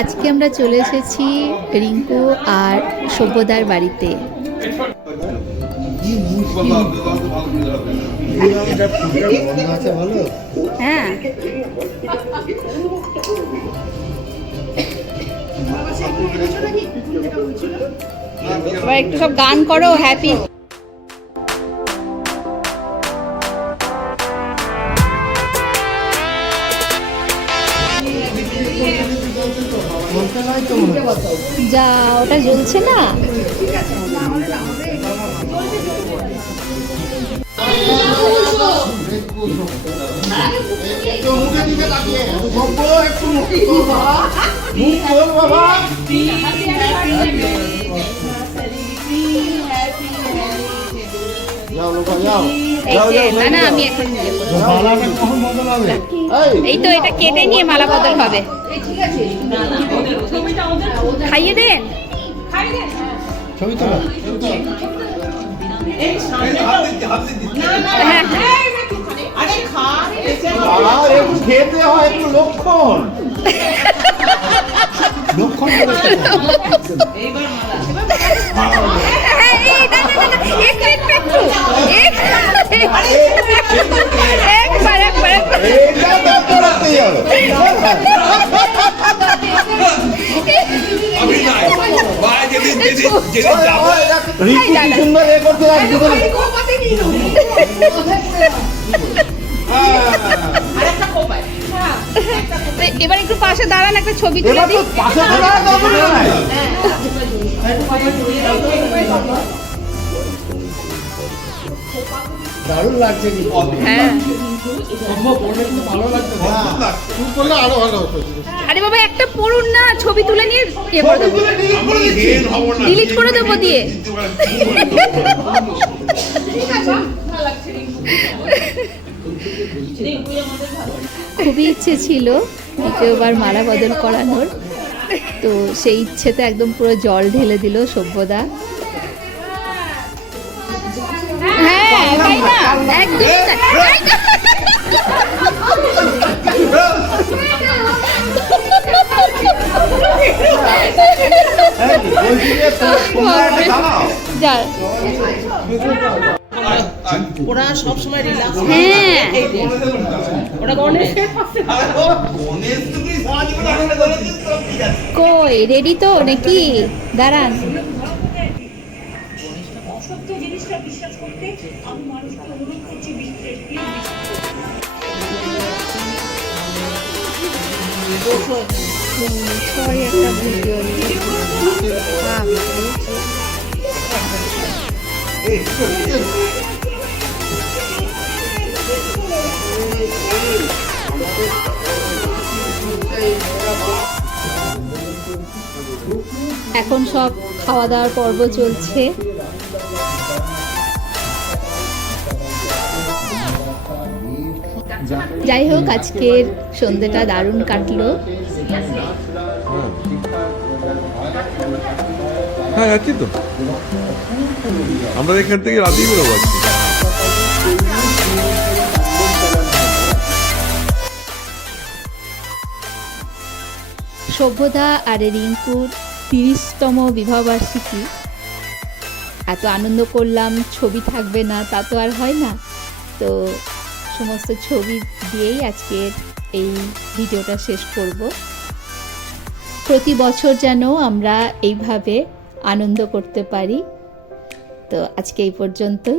আজকে আমরা চলে এসেছি রিঙ্কু আর সভ্যদার বাড়িতে। হ্যাঁ, একটু সব গান করো, হ্যাপি। যা, ওটা জ্বলছে না। না, আমি এখন এই তো এটা কেটে নিয়ে মালা বদল হবে। খাইয়ে দেন, ছবি তোলা। খেতে হয় একটু লক্ষণ লক্ষণ এবার একটু পাশে দাঁড়ান, একটা ছবি তুলে দিই। দারুণ লাগছে। হ্যাঁ, আরে বাবা একটা পড়ুন না, ছবি তুলে নিয়ে ডিলিট করে দেবো দিয়ে। খুবই ইচ্ছে ছিল দ্বিতীয়বার মালা বদল করানোর, তো সেই ইচ্ছেতে একদম পুরো জল ঢেলে দিল সভ্যদা। হ্যাঁ, তাই না, একদম ওরা সব সময় রিল্যাক্স। হ্যাঁ, ওরা গণেশ কই রেডি তো নাকি? দাঁড়ান। সরি, একটা ভিডিও এখন সব খাওয়া দাওয়ার পর্ব চলছে। যাই হোক, আজকের সন্ধ্যেটা দারুণ কাটলো। হ্যাঁ, যাচ্ছি তো আমরা এখান থেকে রাতেই বেরোবো। সভ্যদা আর রিঙ্কুর 30তম বিবাহবার্ষিকী, এত আনন্দ করলাম, ছবি থাকবে না তা তো আর হয় না। তো সমস্ত ছবি দিয়েই আজকের এই ভিডিওটা শেষ করব। প্রতি বছর যেন আমরা এইভাবে আনন্দ করতে পারি। তো আজকে এই পর্যন্তই।